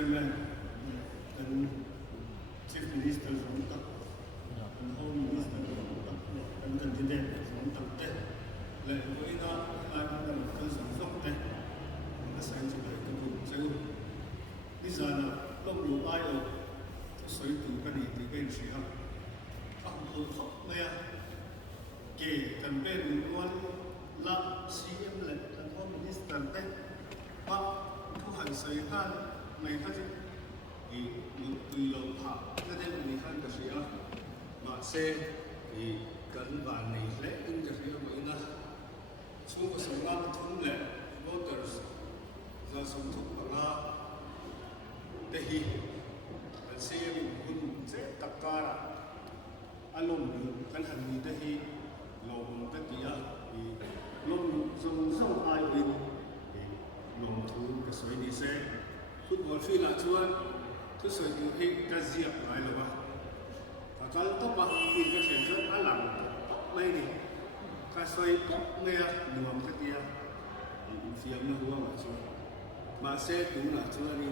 chairman and chief minister from tập and home minister from tập and candidate from tập đấy lệ với nó là một cái sản xuất đấy nó sản xuất lại cái vùng châu bây giờ là công đủ ai ở水土跟你的跟时候，很好咩啊？嘅近邊我立 CM 嚟，近方 minister 咧，把都係水慳，未開始而對路爬，嗰啲未慳嘅時候，馬些而近萬年咧，因嘅時候咪啦，從個上啱通咧 ，voters 就上通bằng để hi xe mình cũng sẽ tất cả là anh luôn kan hành gì đây hi lòng tất cả thì lòng dùng ai đi lòng thu cái suy đi xe football phi là chuan thứ suy từ hi cái gì lại là và cái top ba thì cái chuyện rất anh làm mấy đi cái suy top mấy lòng tất cả thì phía nó hoa mà chuan mà xe đúng là chuan đi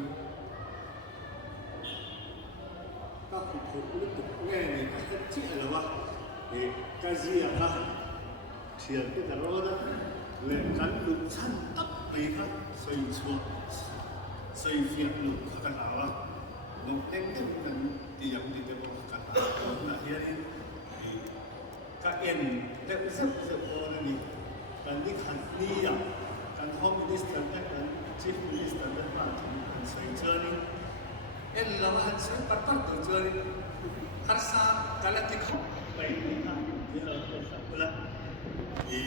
các cuộc họp lúc nghe này các chị là what thì cái gì à thiền cái đó đó là cán lục săn tóc này khác xây xuống xây phiền lục các cái nào nó đem gần tiền thì để bỏ cả là hiện thì các em đem rất rất nhiều này cần đi khẩn đi à cần home minister cần chief minister cần làm xây chơi đi em là hành xử bắt bắt được chơi hát xa cái là thích học vậy thì bây giờ tôi sắp là thì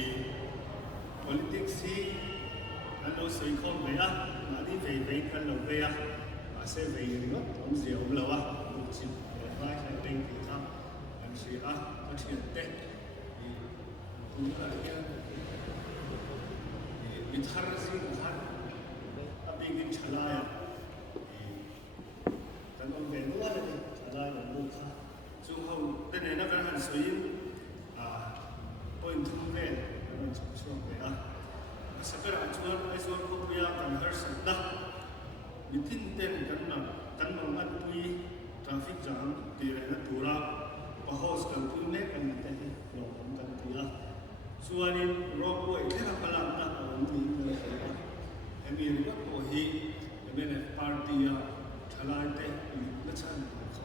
politics thì anh nói sự không vậy á mà đi về cái lâu về á mà sẽ về nữa cũng nhiều lâu á một chín vài hai bên thì tham anh sẽ có chuyện đấy thì cũng là cái mình thà gì cũng thà abis kita chalaya kan ông về nữa là trả lời là một khác dù không bên này nó vẫn hẳn suy point thông về mình chụp xuống về đó sẽ cái là chuan ai chuan không bia cần hơi sạch đó mình tin tên cần bằng ăn tui traffic jam thì là nó tù ra và host cần tui mấy cần tên nó cũng cần tui ra chuan in roadway thế là phải làm đó ở mình là phải em mình rất là hi bên này party Halal teh macam tu,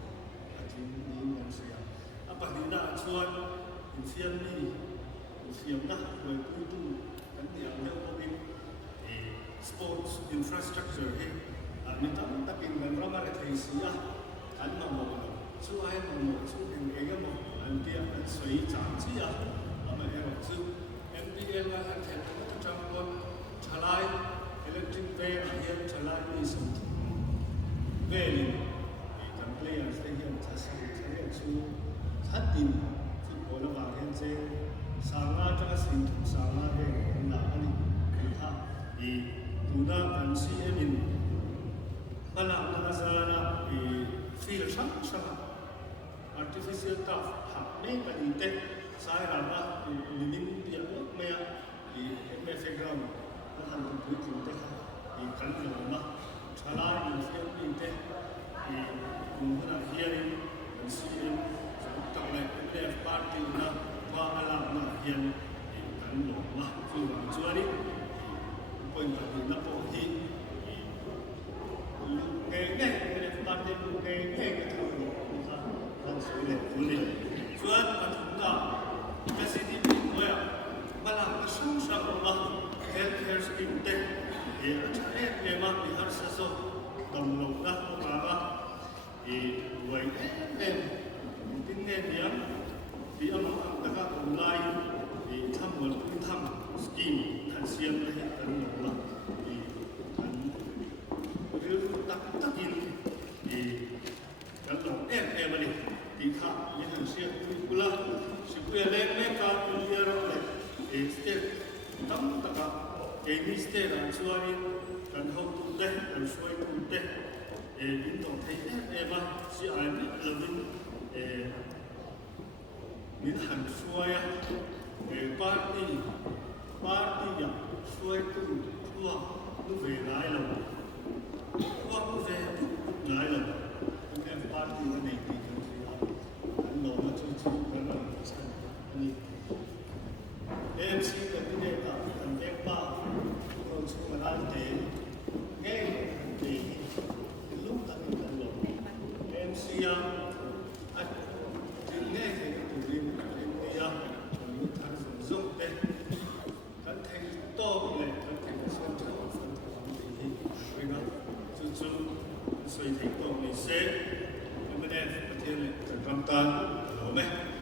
jadi ni yang saya. Apa tidak cuan infirm dah, boleh itu kan dia ada mungkin sports infrastructure minta tapi beberapa retrisia kan mau cuai mau cuai yang mau nanti akan suai janji apa yang tu MPL kan ada macam pun Halal electric van yang Halal ni semua về thì cần players đây hiện sẽ hiện su sát tin football nó vào hiện trên sáng ra cho các sinh thủ sáng ra về là anh thì ha thì tụi nó cần suy em mình mà làm nó ra là thì feel sắc artificial turf học mấy cái gì thế sai làm ra thì mình biết được mấy thì em phải ground nó thành một cái gì thế thì cần làm nó Salah yang siap ini, mungkin hearing dan seeing tak leh leh party na alam na yang kan lah sudah jadi poin tadi na pohi nghe party nghe cái thằng đó kan sulit boleh cuan kan kita kasih di mana malah kesusah Allah healthcare scheme teh em mà bị hắn sẽ so đồng lộc đó mà thì vậy em tính nghe tiếng thì âm tất cả cùng lai thì tham một cái tham scheme thành xiêm đấy thành lộc đó thì thành cái tắc in thì cái lộc em mà đi thì khác những thành xiêm cũng là sự quen lên mấy cái bây giờ này thì sẽ tắm tất cả cái mistake là xua đi cần hậu tụt đấy cần xuôi tụt đấy biến động thấy em mà si ai biết là mình hành xuôi party xuôi tụt thua nó về lại là thua nó về AMC là cái đề tạo thành ghép ba còn chúng mà đang để nghe để lúc anh cần lộ AMC anh nghe thì tụi mình India những thằng dùng để các thành to này các thành sản phẩm phần thưởng thì người ta chú suy thấy to mình sẽ những cái này thiên này cần quan tâm